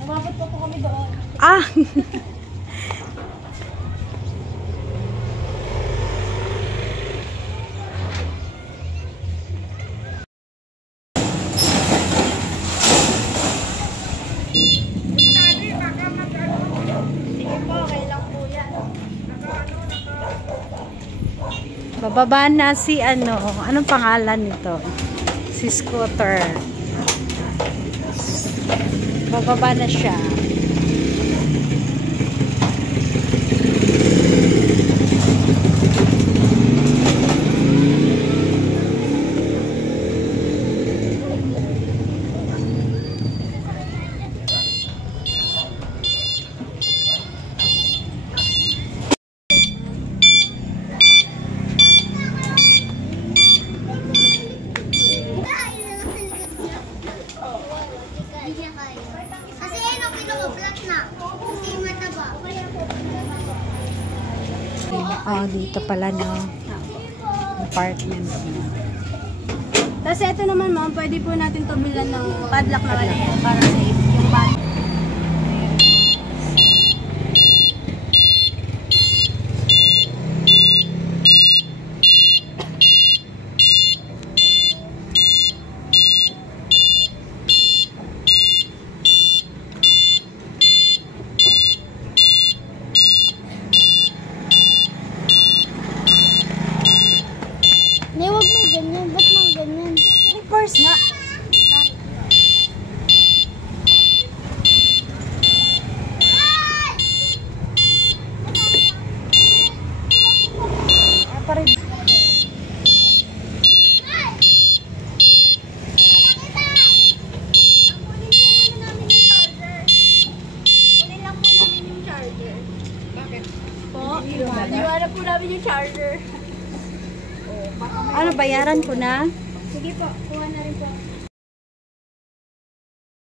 Umabot po kami doon. Ah! Bababa na si anong pangalan nito? Si Scooter. Bababa na siya. Kasi yan ang pinaka-flat na. Kasi mataba. Oh, dito pala no. Apartment. Tapos ito naman ma'am, pwede po natin tubilan ng padlock na wala yan para safe yung bag. Hindi, wag mo ganyan. Ba't mo ganyan? Of course nga. Iwanan po namin yung charger. Ano, bayaran ko na? Sige po, kuha na rin po.